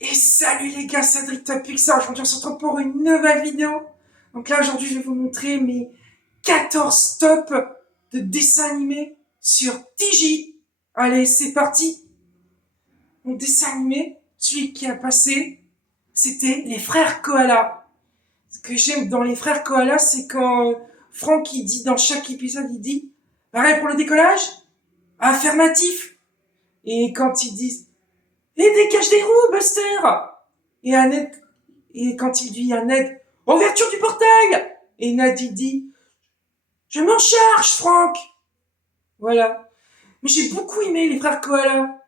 Et salut les gars, c'est Adric Top Pixar. Aujourd'hui on se retrouve pour une nouvelle vidéo. Donc là aujourd'hui je vais vous montrer mes 14 tops de dessins animés sur TJ. Allez, c'est parti. Mon dessin animé, celui qui a passé, c'était les frères Koala. Ce que j'aime dans les frères Koala, c'est quand Franck il dit dans chaque épisode, il dit pareil pour le décollage, affirmatif. Et quand ils disent et dégage des roues, Buster. Et Annette, et quand il dit à Ned, ouverture du portail. Et Ned il dit, je m'en charge, Franck. Voilà. Mais j'ai beaucoup aimé les frères Koala.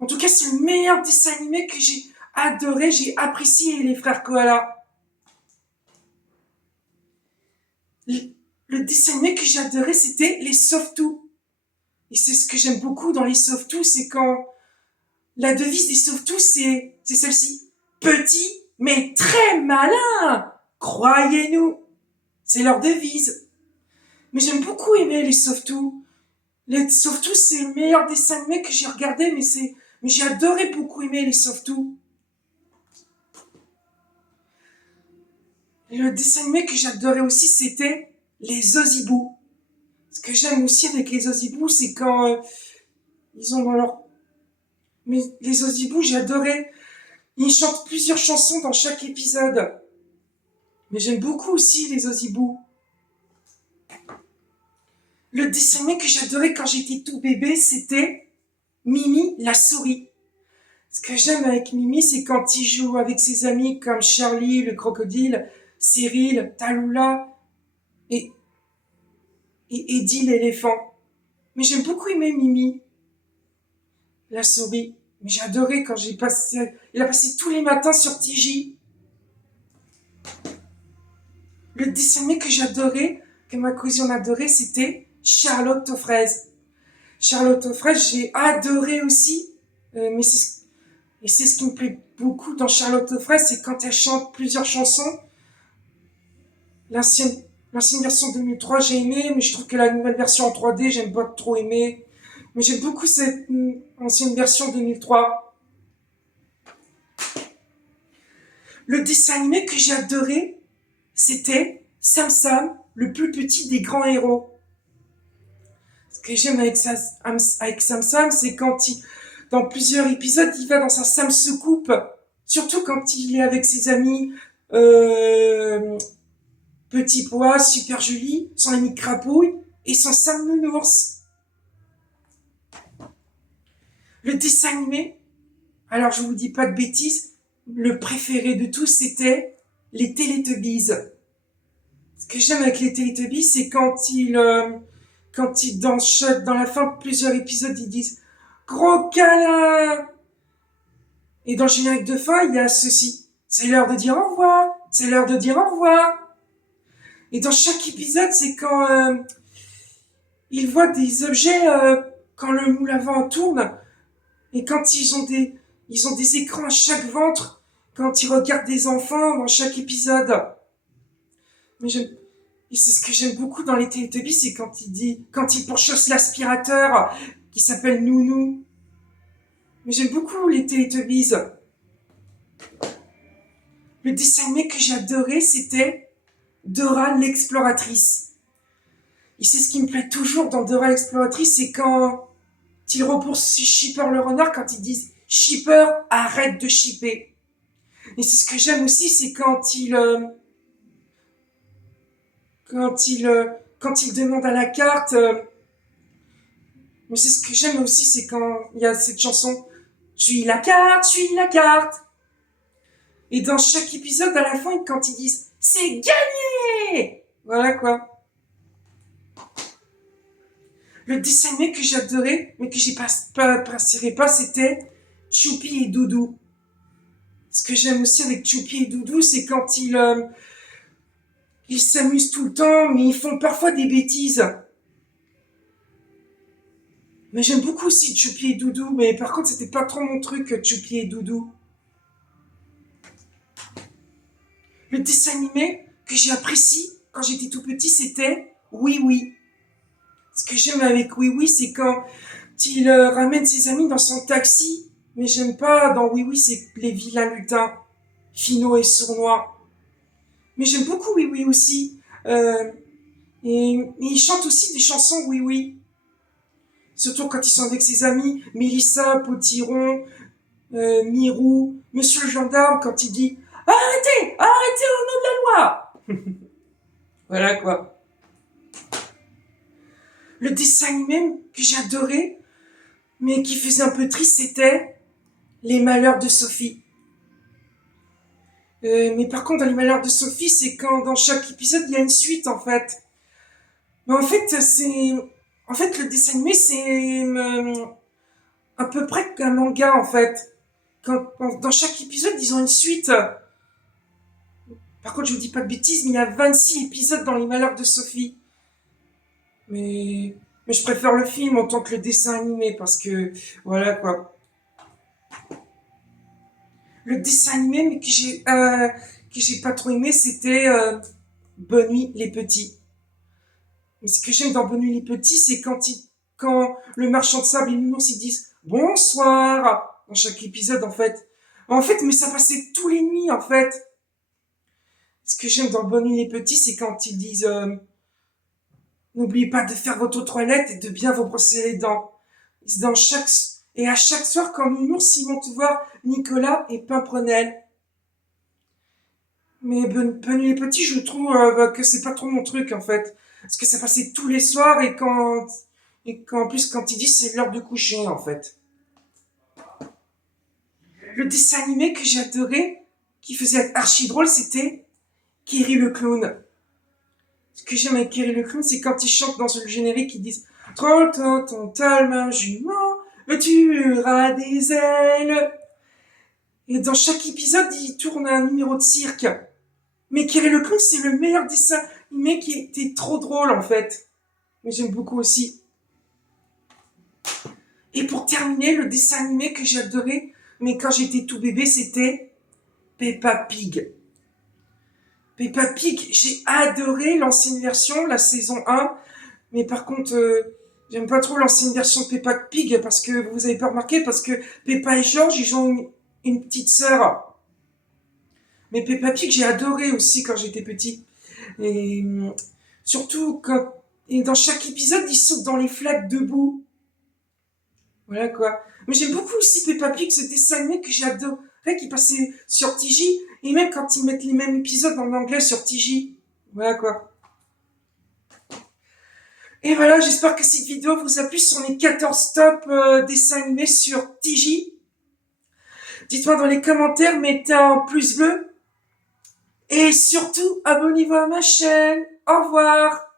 En tout cas, c'est le meilleur dessin animé que j'ai adoré, j'ai apprécié les frères Koala. Le dessin animé que j'ai adoré, c'était les Softou. Et c'est ce que j'aime beaucoup dans les Softou, c'est quand la devise des Softou, c'est celle-ci. Petit, mais très malin. Croyez-nous. C'est leur devise. Mais j'aime beaucoup aimer les Softou. Les Softou, c'est le meilleur dessin animé que j'ai regardé, mais j'ai adoré beaucoup aimer les Softou. Le dessin animé que j'adorais aussi, c'était les Ozibous. Ce que j'aime aussi avec les Ozibous, c'est quand ils ont dans leur... Mais les Ozibous, j'ai adoré. Ils chantent plusieurs chansons dans chaque épisode. Mais j'aime beaucoup aussi les Ozibous. Le dessin animé que j'adorais quand j'étais tout bébé, c'était Mimi la souris. Ce que j'aime avec Mimi, c'est quand il joue avec ses amis comme Charlie, le crocodile, Cyril, Tallulah et, et Eddie l'éléphant. Mais j'aime beaucoup aimer Mimi, la souris. Mais j'ai adoré quand il a passé tous les matins sur TJ. Le dessin animé que j'adorais, que ma cousine adorait, c'était Charlotte aux fraises. Charlotte aux fraises, j'ai adoré aussi. Mais c'est ce qui me plaît beaucoup dans Charlotte aux fraises, c'est quand elle chante plusieurs chansons. L'ancienne, l'ancienne version 2003, j'ai aimé, mais je trouve que la nouvelle version en 3D, j'aime pas trop aimer. Mais j'aime beaucoup cette ancienne version 2003. Le dessin animé que j'ai adoré, c'était Sam Sam, le plus petit des grands héros. Ce que j'aime avec Sam Sam, c'est quand dans plusieurs épisodes, il va dans sa Sam soucoupe. Surtout quand il est avec ses amis Petit Pois, Super Julie, son ami Crapouille et son Sam Nounours. Le dessin animé, alors je vous dis pas de bêtises, le préféré de tous c'était les Teletubbies. Ce que j'aime avec les Teletubbies, c'est quand ils dans la fin de plusieurs épisodes, ils disent gros câlin. Et dans le générique de fin, il y a ceci. C'est l'heure de dire au revoir. C'est l'heure de dire au revoir. Et dans chaque épisode, c'est quand ils voient des objets quand le moule à vent tourne et quand ils ont des écrans à chaque ventre quand ils regardent des enfants dans chaque épisode. Mais et c'est ce que j'aime beaucoup dans les Teletubbies, c'est quand il pourchasse l'aspirateur qui s'appelle Nounou. Mais j'aime beaucoup les Teletubbies. Le dessin animé que j'ai adoré, c'était Dora l'exploratrice. Et c'est ce qui me plaît toujours dans Dora l'exploratrice, c'est quand ils repoussent Shipper le renard, quand ils disent Shipper, arrête de shipper. Et c'est ce que j'aime aussi, c'est quand il demande à la carte. Mais c'est ce que j'aime aussi, c'est quand il y a cette chanson suis la carte, suis la carte. Et dans chaque épisode, à la fin, quand ils disent c'est gagné, voilà quoi. Le dessin animé que j'adorais, mais que j'ai pas, c'était Choupi et Doudou. Ce que j'aime aussi avec Choupi et Doudou, c'est quand ils s'amusent tout le temps, mais ils font parfois des bêtises. Mais j'aime beaucoup aussi Choupi et Doudou, mais par contre, c'était pas trop mon truc, Choupi et Doudou. Le dessin animé que j'ai apprécié quand j'étais tout petit, c'était Oui Oui. Ce que j'aime avec Oui Oui, c'est quand il ramène ses amis dans son taxi Mais j'aime pas dans Oui Oui, c'est les vilains lutins, finaux et sournois. Mais j'aime beaucoup Oui Oui aussi. Et il chante aussi des chansons Oui Oui. Surtout quand ils sont avec ses amis, Mélissa, Potiron, Mirou, Monsieur le gendarme, quand il dit arrêtez, arrêtez au nom de la loi. Voilà quoi. Le dessin animé que j'adorais, mais qui faisait un peu triste, c'était Les Malheurs de Sophie. Mais par contre, dans Les Malheurs de Sophie, c'est quand dans chaque épisode, il y a une suite en fait. Mais en fait, En fait, le dessin animé, c'est à peu près qu'un manga en fait. Dans chaque épisode, ils ont une suite. Par contre, je vous dis pas de bêtises, mais il y a 26 épisodes dans Les Malheurs de Sophie. Mais, mais je préfère le film en tant que le dessin animé parce que, voilà quoi. Le dessin animé, mais que j'ai pas trop aimé, c'était Bonne nuit les petits. Mais ce que j'aime dans Bonne nuit les petits, c'est quand le marchand de sable et Nounours ils disent bonsoir dans chaque épisode en fait. En fait, mais ça passait tous les nuits en fait. Ce que j'aime dans Bonne nuit les petits, c'est quand ils disent n'oubliez pas de faire votre toilette et de bien vous brosser les dents. Dans chaque, et à chaque soir, quand Nounours, ils montent voir Nicolas et Pimprenel. Mais Bonne nuit les petits, je trouve que c'est pas trop mon truc, en fait. Parce que ça passait tous les soirs en plus, quand ils disent c'est l'heure de coucher, en fait. Le dessin animé que j'ai adoré, qui faisait être archi drôle, c'était Kerry le clown. Ce que j'aime avec Kerry le clown, c'est quand ils chantent dans le générique, ils disent Troll, ton talma jument, tu auras des ailes. Et dans chaque épisode, il tourne un numéro de cirque. Mais Kerry le clown, c'est le meilleur dessin animé qui était trop drôle, en fait. Mais j'aime beaucoup aussi. Et pour terminer, le dessin animé que j'adorais, mais quand j'étais tout bébé, c'était Peppa Pig. Peppa Pig, j'ai adoré l'ancienne version, la saison 1. Mais par contre, j'aime pas trop l'ancienne version de Peppa Pig parce que vous avez pas remarqué, parce que Peppa et George, ils ont une petite sœur. Mais Peppa Pig, j'ai adoré aussi quand j'étais petit. Et surtout et dans chaque épisode, ils sautent dans les flaques debout. Voilà quoi. Mais j'aime beaucoup aussi Peppa Pig, ce dessin animé que j'ai adoré, qui passait sur TJ, et même quand ils mettent les mêmes épisodes en anglais sur TJ. Voilà quoi. Et voilà, j'espère que cette vidéo vous a plu sur les 14 top dessins animés sur TJ. Dites-moi dans les commentaires, mettez un pouce bleu. Et surtout, abonnez-vous à ma chaîne. Au revoir.